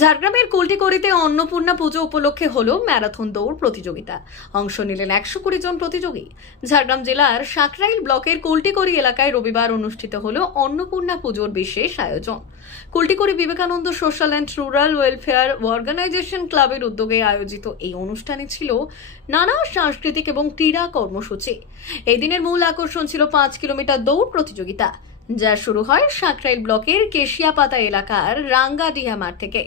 ঝাড়গ্রামের কুলটিকড়িতে অন্নপূর্ণা পুজো উপলক্ষে হল ম্যারাথন দৌড় প্রতিযোগিতা। অংশ নিলেন একশো কুড়ি জন প্রতিযোগী। ঝাড়গ্রাম জেলার সাঁকরাইল ব্লকের কুলটিকড়ি এলাকায় রবিবার অনুষ্ঠিত হল অন্নপূর্ণা পুজোর বিশেষ আয়োজন। Kultikri Vivekananda social and rural welfare organisation ক্লাবের উদ্যোগে আয়োজিত এই অনুষ্ঠানে ছিল নানা সাংস্কৃতিক এবং ক্রীড়া কর্মসূচি। এই দিনের মূল আকর্ষণ ছিল পাঁচ কিলোমিটার দৌড় প্রতিযোগিতা। যা শুরু হয় সাঁকরাইল ব্লকের কেশিয়াপাতা এলাকার রাঙ্গাডিহা মাঠ থেকে।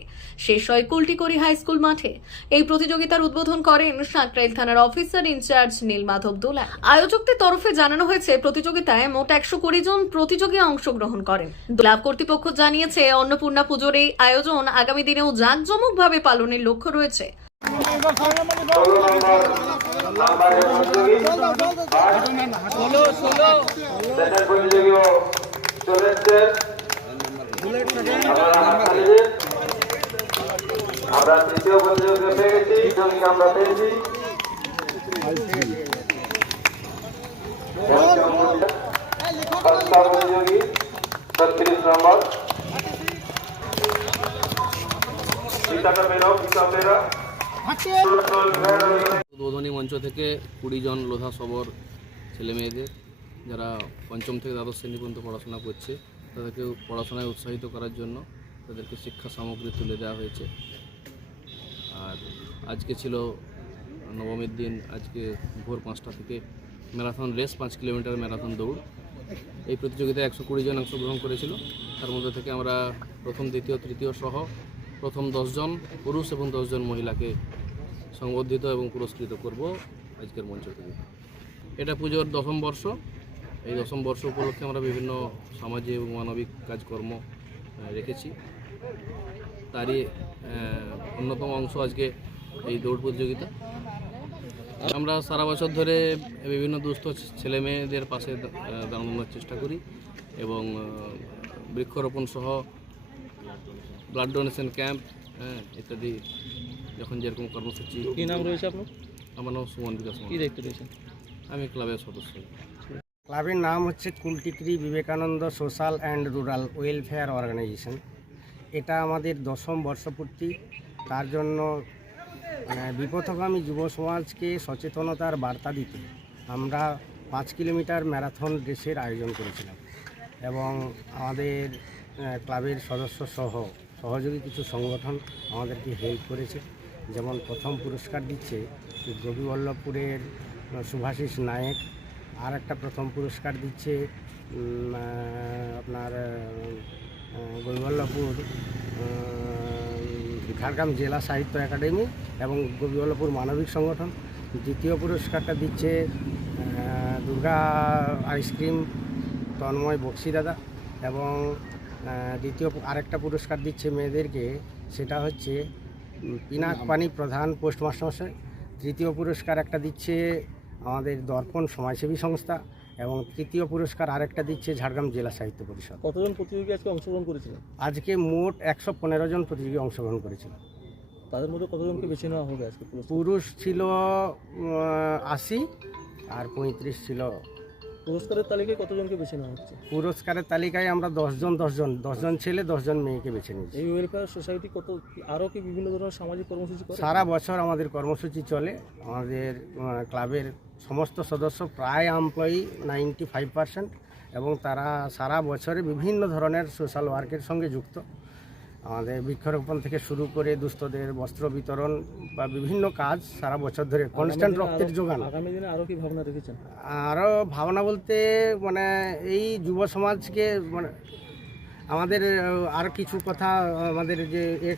শেষ হয় কুলটিকড়ি হাই স্কুল মাঠে। এই প্রতিযোগিতার উদ্বোধন করেন সাঁকরাইল থানার অফিসার ইনচার্জ নীলমাধব দোলা। আয়োজকদের তরফে জানানো হয়েছে, প্রতিযোগিতায় মোট একশো কুড়ি জন প্রতিযোগী অংশগ্রহণ করেন। ক্লাব কর্তৃপক্ষ জানিয়েছে, অন্নপূর্ণা পুজোর এই আয়োজন আগামী দিনেও জাঁকজমকভাবে পালনের লক্ষ্য রয়েছে। প্রতিযোগী আমরা তৃতীয় প্রতিযোগীকে পেয়ে গেছি জনকে আমরা পেয়েছি প্রতিযোগী ছত্রিশ নম্বর উদ্বোধনী মঞ্চ থেকে কুড়ি জন লোধা সবর ছেলে মেয়েদের যারা পঞ্চম থেকে দ্বাদশ শ্রেণি পর্যন্ত পড়াশোনা করছে, তাদেরকে পড়াশোনায় উৎসাহিত করার জন্য তাদেরকে শিক্ষা সামগ্রী তুলে দেওয়া হয়েছে। আর আজকে ছিল নবমীর দিন, আজকে ভোর পাঁচটা থেকে ম্যারাথন রেস, পাঁচ কিলোমিটার ম্যারাথন দৌড়। এই প্রতিযোগিতায় একশো কুড়ি জন অংশগ্রহণ করেছিল। তার মধ্যে থেকে আমরা প্রথম, দ্বিতীয়, তৃতীয় সহ প্রথম দশজন পুরুষ এবং দশজন মহিলাকে সংবর্ধিত এবং পুরস্কৃত করব আজকের মঞ্চ থেকে। এটা পুজোর দশম বর্ষ। এই দশম বর্ষ উপলক্ষে আমরা বিভিন্ন সামাজিক এবং মানবিক কাজকর্ম রেখেছি। তারই অন্যতম অংশ আজকে এই দৌড় প্রতিযোগিতা। আমরা সারা বছর ধরে বিভিন্ন দুস্থ ছেলে মেয়েদের পাশে দাঁড়ানোর চেষ্টা করি এবং বৃক্ষরোপণ সহ ব্লাড ডোনেশন ক্যাম্প হ্যাঁ ইত্যাদি যখন যেরকম কর্মসূচি কি নাম রয়েছে আপনার? আমার নাম সুমন বিকাশ কি। দেখতে রয়েছেন আমি ক্লাবের সদস্য। ক্লাবের নাম হচ্ছে Kultikri Vivekananda social and rural welfare organisation. এটা আমাদের দশম বর্ষপূর্তি। তার জন্য মানে, বিপথগামী যুব সমাজকে সচেতনতার বার্তা দিতে আমরা পাঁচ কিলোমিটার ম্যারাথন রেসের আয়োজন করেছিলাম এবং আমাদের ক্লাবের সদস্য সহ সহযোগী কিছু সংগঠন আমাদেরকে হেল্প করেছে। যেমন প্রথম পুরস্কার দিচ্ছে গোপীবল্লভপুরের শুভাশিস নায়েক। আর একটা প্রথম পুরস্কার দিচ্ছে আপনার আহ, ঝাড়গ্রাম জেলা সাহিত্য একাডেমি এবং গোবিবল্লভপুর মানবিক সংগঠন। দ্বিতীয় পুরস্কারটা দিচ্ছে দুর্গা আইসক্রিম তন্ময় বক্সি দাদা এবং দ্বিতীয় আরেকটা পুরস্কার দিচ্ছে মেয়েদেরকে সেটা হচ্ছে পিনাক পানি প্রধান পোস্টমাস্টার তৃতীয় পুরস্কার একটা দিচ্ছে আমাদের দর্পণ সমাজসেবী সংস্থা এবং তৃতীয় পুরস্কার আরেকটা দিচ্ছে ঝাড়গ্রাম জেলা সাহিত্য পরিষদ। কতজন প্রতিযোগী আজকে অংশগ্রহণ করেছিলেন? আজকে মোট একশো পনেরো জন প্রতিযোগী অংশগ্রহণ করেছিল তাদের মধ্যে কতজনকে বেছে নেওয়া হবে আজকে পুরুষ ছিল আশি আর পঁয়ত্রিশ ছিল পুরস্কারের তালিকায় কতজনকে বেছে নেওয়া হচ্ছে? পুরস্কারের তালিকায় আমরা দশজন দশজন দশজন ছেলে দশজন মেয়েকে বেছে নিয়েছি। এই ওয়েলফেয়ার সোসাইটি কত আরও কি বিভিন্ন ধরনের সামাজিক কর্মসূচি সারা বছর আমাদের কর্মসূচি চলে। আমাদের ক্লাবের সমস্ত সদস্য প্রায় এমপ্লয়ি নাইনটি ফাইভ পার্সেন্ট এবং তারা সারা বছরে বিভিন্ন ধরনের সোশ্যাল ওয়ার্কের সঙ্গে যুক্ত। আমাদের বৃক্ষরোপণ থেকে শুরু করে দুস্থদের বস্ত্র বিতরণ বা বিভিন্ন কাজ সারা বছর ধরে কনস্ট্যান্ট রক্তের যোগান। আগামী দিনে আরও কি ভাবনা রেখেছেন? আরও ভাবনা বলতে মানে এই যুব সমাজকে মানে আমাদের আর কিছু কথা আমাদের যে এক